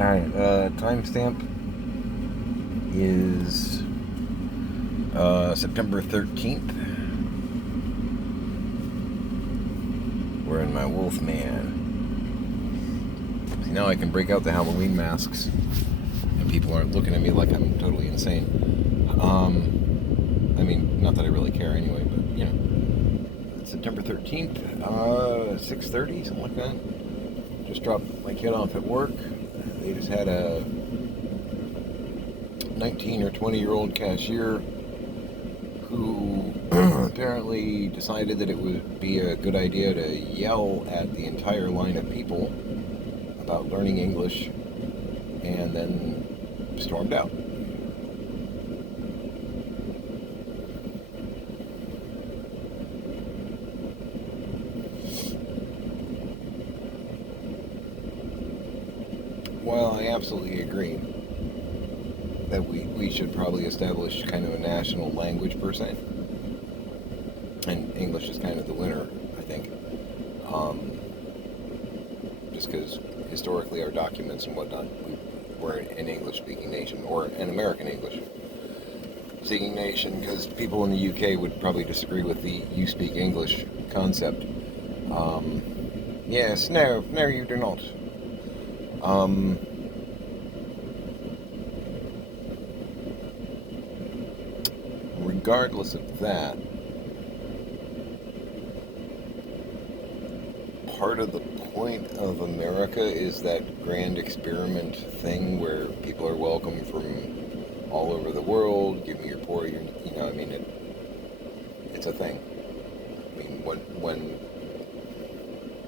Alright, timestamp is September 13th. We're in my Wolfman. See, now I can break out the Halloween masks, and people aren't looking at me like I'm totally insane. I mean, not that I really care anyway, but, you know. September 13th, 6:30, something like that. Just dropped my kid off at work. They just had a 19 or 20-year-old cashier who apparently decided that it would be a good idea to yell at the entire line of people about learning English and then stormed out. While I absolutely agree that we should probably establish kind of a national language per se, and English is kind of the winner, I think, just because historically our documents and whatnot, we're an English-speaking nation, or an American English-speaking nation, because people in the UK would probably disagree with the "you speak English" concept. Yes, no, you do not. Regardless of that, part of the point of America is that grand experiment thing where people are welcome from all over the world. Give me your pour, you know, I mean, it's a thing. I mean, when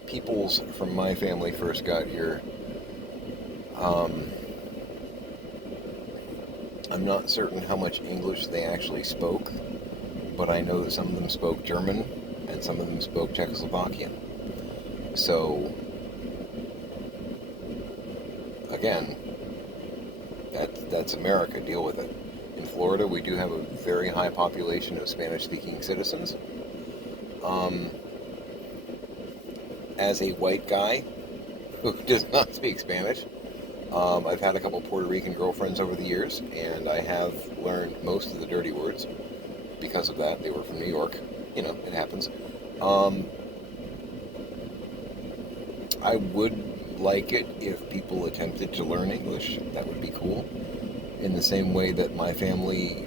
peoples from my family first got here, I'm not certain how much English they actually spoke, but I know that some of them spoke German and some of them spoke Czechoslovakian. So, again, that's America. Deal with it. In Florida, we do have a very high population of Spanish-speaking citizens. As a white guy who does not speak Spanish, I've had a couple Puerto Rican girlfriends over the years, and I have learned most of the dirty words because of that. They were from New York. You know, it happens. I would like it if people attempted to learn English. That would be cool. In the same way that my family,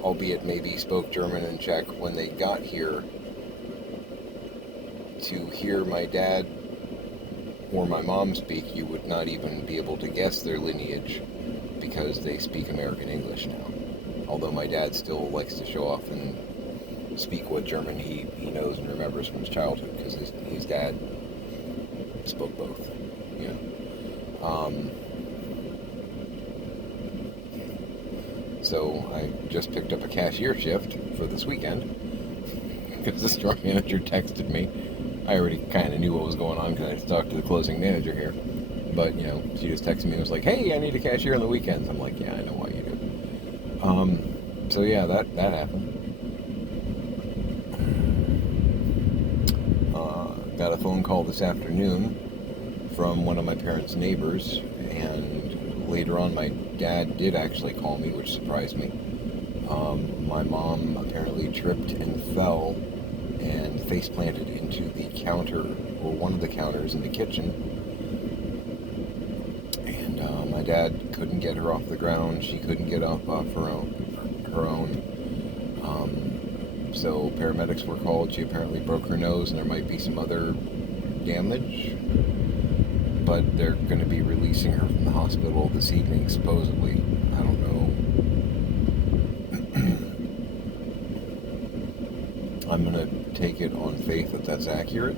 albeit maybe spoke German and Czech when they got here, to hear my dad or my mom speak, you would not even be able to guess their lineage because they speak American English now. Although my dad still likes to show off and speak what German he knows and remembers from his childhood, because his dad spoke both. You know. So I just picked up a cashier shift for this weekend because the store manager texted me. I already kind of knew what was going on because I talked to the closing manager here. But, you know, she just texted me and was like, hey, I need a cashier on the weekends. I'm like, yeah, I know why you do. So, yeah, that happened. Got a phone call this afternoon from one of my parents' neighbors, and later on my dad did actually call me, which surprised me. My mom apparently tripped and fell and face planted into the counter, or one of the counters in the kitchen. And my dad couldn't get her off the ground. She couldn't get up off her own. So paramedics were called. She apparently broke her nose, and there might be some other damage. But they're going to be releasing her from the hospital this evening, supposedly. I don't know. I'm going to take it on faith that that's accurate.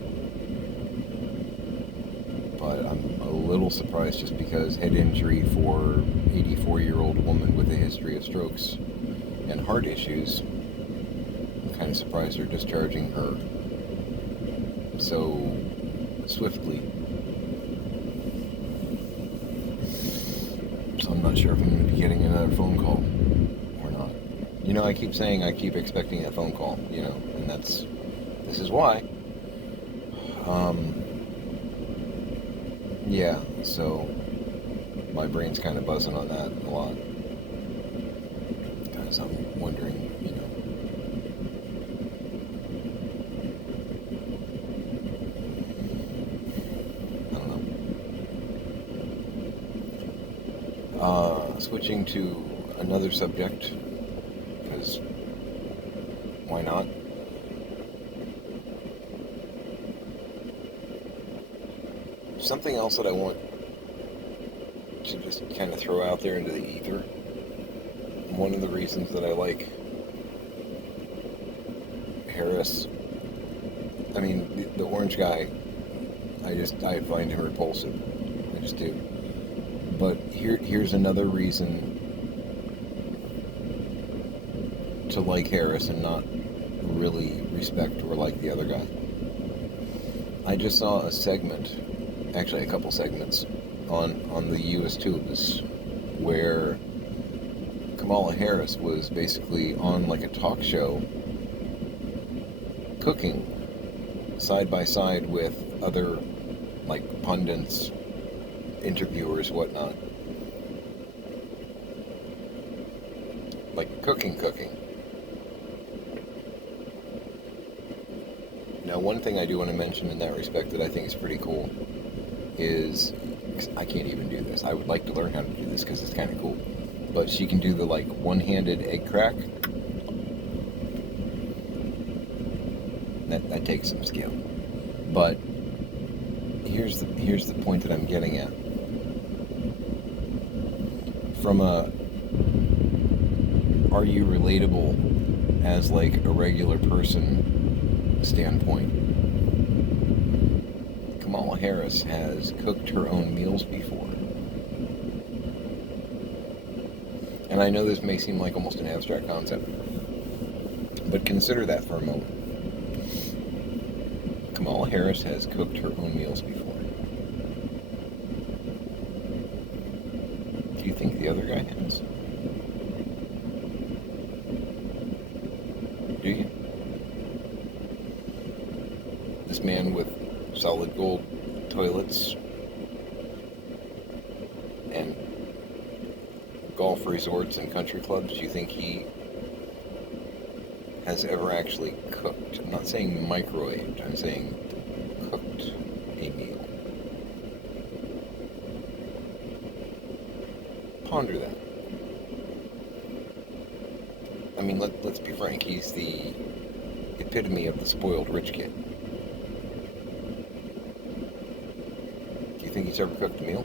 But I'm a little surprised just because head injury for 84-year-old woman with a history of strokes and heart issues. I'm kind of surprised they're discharging her so swiftly. So I'm not sure if I'm going to be getting another phone call or not. You know, I keep saying I keep expecting a phone call, you know, and this is why. Yeah, so my brain's kind of buzzing on that a lot. Because I'm wondering, I don't know. Switching to another subject, because why not? Something else that I want to just kind of throw out there into the ether. One of the reasons that I like Harris, I mean, the orange guy, I find him repulsive. I just do. But here's another reason to like Harris and not really respect or like the other guy. I just saw a segment, actually a couple segments, on the US Tubes where Kamala Harris was basically on like a talk show cooking side by side with other like pundits, interviewers, whatnot. Like cooking. Now, one thing I do want to mention in that respect that I think is pretty cool is, I can't even do this. I would like to learn how to do this because it's kind of cool. But she can do the like one-handed egg crack. That takes some skill. But here's the point that I'm getting at. From a are you relatable as like a regular person standpoint, Kamala Harris has cooked her own meals before. And I know this may seem like almost an abstract concept, but consider that for a moment. Kamala Harris has cooked her own meals before. Do you think the other guy has? Do you? This man with solid gold toilets and golf resorts and country clubs, do you think he has ever actually cooked? I'm not saying microwaved, I'm saying cooked a meal. Ponder that. I mean, let's be frank, he's the epitome of the spoiled rich kid. Do you think he's ever cooked a meal?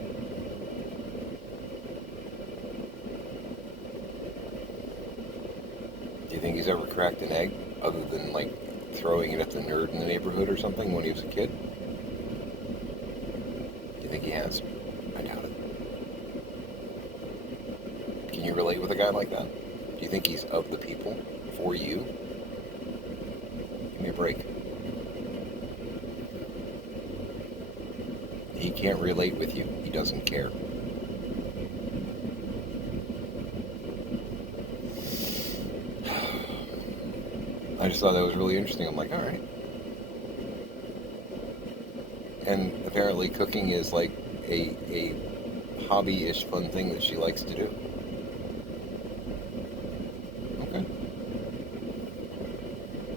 Do you think he's ever cracked an egg, other than like throwing it at the nerd in the neighborhood or something when he was a kid? Do you think he has? I doubt it. Can you relate with a guy like that? Do you think he's of the people for you? Give me a break. He can't relate with you. He doesn't care. I just thought that was really interesting. I'm like, all right. And apparently cooking is like a hobby-ish fun thing that she likes to do. Okay.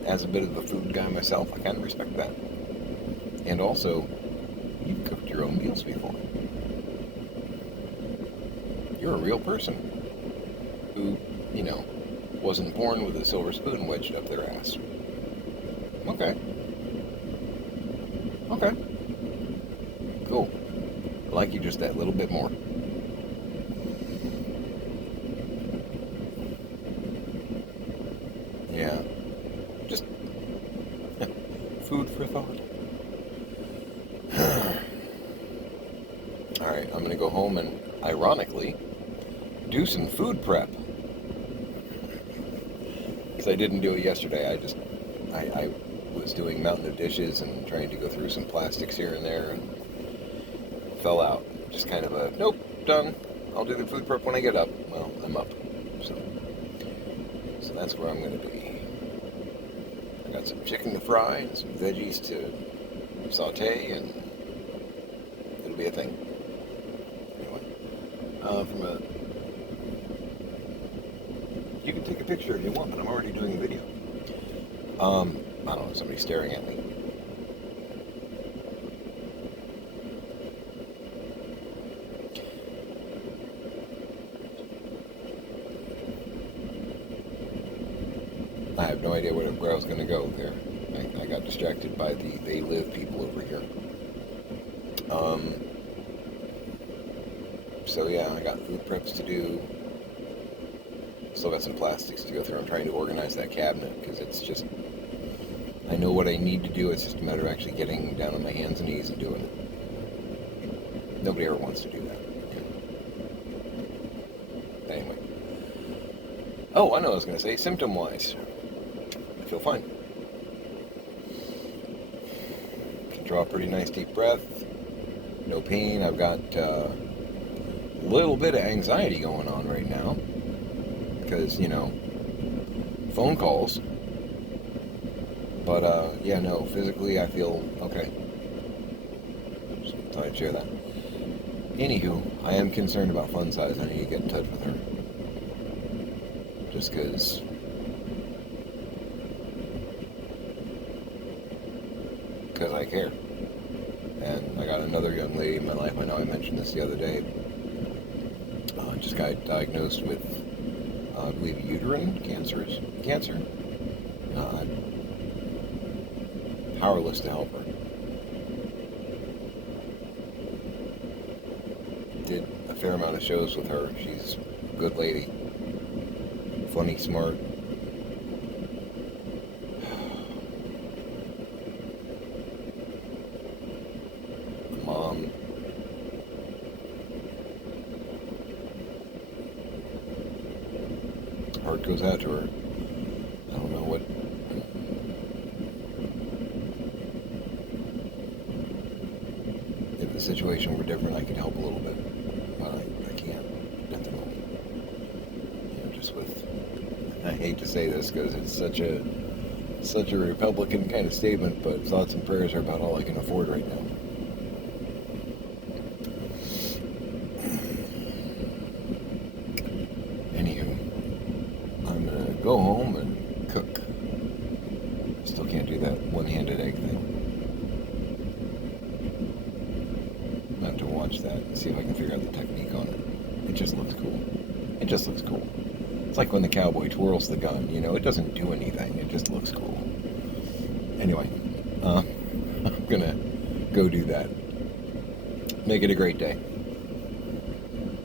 As a bit of a food guy myself, I kind of respect that. And also, you've cooked your own meals before. You're a real person who, wasn't born with a silver spoon wedged up their ass. Okay. Cool. I like you just that little bit more. Yeah. Just food for thought. Alright, I'm gonna go home and, ironically, do some food prep. Because I didn't do it yesterday. I was doing mountain of dishes and trying to go through some plastics here and there and fell out. Just kind of a, nope, done. I'll do the food prep when I get up. Well, I'm up. So that's where I'm going to be. I got some chicken to fry and some veggies to saute, and It'll be a thing. Anyway, you can take a picture if you want, but I'm already doing a video. I don't know, somebody's staring at me. I have no idea where I was going to go there. I got distracted by the They Live people over here. So yeah, I got food preps to do. Still got some plastics to go through. I'm trying to organize that cabinet because it's just, I know what I need to do. It's just a matter of actually getting down on my hands and knees and doing it. Nobody ever wants to do that. Yeah. Anyway. Oh, I know what I was going to say. Symptom-wise, I feel fine. Can draw a pretty nice deep breath. No pain. I've got a little bit of anxiety going on right now. Because, phone calls. But, yeah, no, physically I feel okay. Just thought I'd share that. Anywho, I am concerned about Fun Size. I need to get in touch with her. Just because I care. And I got another young lady in my life. I know I mentioned this the other day. Just got diagnosed with, I believe, uterine cancer. I'm powerless to help her. Did a fair amount of shows with her. She's a good lady. Funny, smart. Mom. Heart goes out to her. I don't know what. If the situation were different, I could help a little bit, but I can't at the moment. Just with. I hate to say this because it's such a Republican kind of statement, but thoughts and prayers are about all I can afford right now. Anywho, I'm gonna go home and cook. I still can't do that one-handed egg thing. I have to watch that and see if I can figure out the technique on it. It just looks cool. It just looks cool. It's like when the cowboy twirls the gun, it doesn't do anything, it just looks cool. Anyway, I'm gonna go do that. Make it a great day.